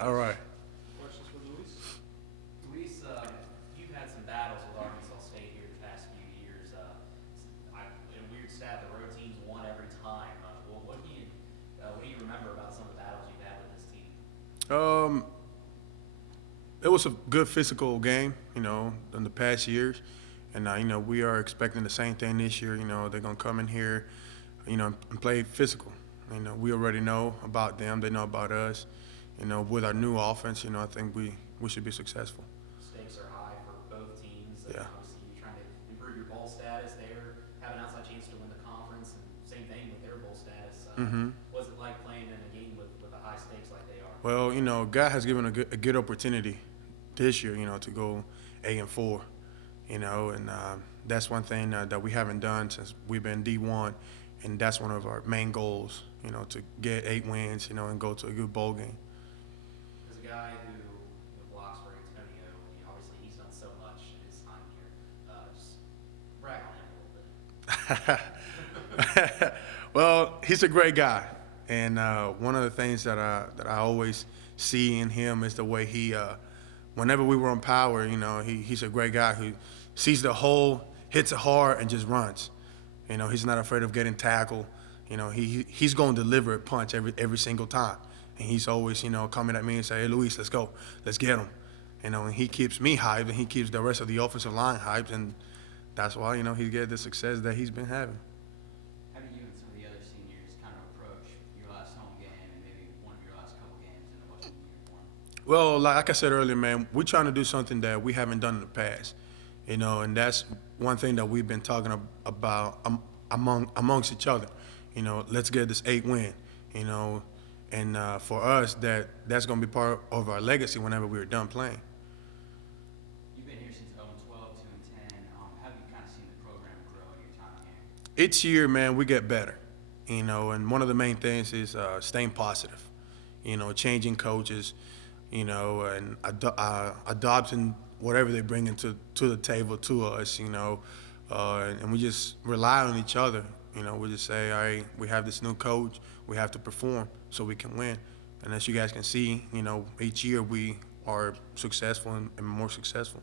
All right. Questions for Luis? Luis, you've had some battles with Arkansas State here the past few years. In a weird stat, the road teams won every time. Well, what do you remember about some of the battles you've had with this team? Um, it was a good physical game, in the past years, and we are expecting the same thing this year. They're gonna come in here, and play physical. We already know about them; they know about us. With our new offense, I think we should be successful. Stakes are high for both teams. Yeah. Obviously, you're trying to improve your bowl status. They have an outside chance to win the conference, and same thing with their bowl status. What's it like playing in a game with the high stakes like they are? Well, God has given a good opportunity this year, to go 8-4, and that's one thing that we haven't done since we've been D1, and that's one of our main goals, to get 8 wins, and go to a good bowl game. As a guy who blocks for Antonio, obviously he's done so much in his time here. Just brag on him a little bit. Well, he's a great guy, and one of the things that I always see in him is the way he, whenever we were on power, he's a great guy who sees the hole, hits it hard, and just runs. He's not afraid of getting tackled. He's going to deliver a punch every single time, and he's always coming at me and say, "Hey, Luis, let's go, let's get him." And he keeps me hyped, and he keeps the rest of the offensive line hyped, and that's why he get the success that he's been having. How do you and some of the other seniors kind of approach your last home game and maybe one of your last couple games in the Western uniform? Well, like I said earlier, man, we're trying to do something that we haven't done in the past, and that's one thing that we've been talking about amongst each other. Let's get this 8 win, and for us, that's going to be part of our legacy whenever we're done playing. You've been here since 0-12, 2-10. How have you kind of seen the program grow in your time here? Each year, man, we get better, and one of the main things is staying positive, changing coaches, and adopting whatever they bring into the table to us, and we just rely on each other. We just say, all right, we have this new coach, we have to perform so we can win. And as you guys can see, each year we are successful and more successful.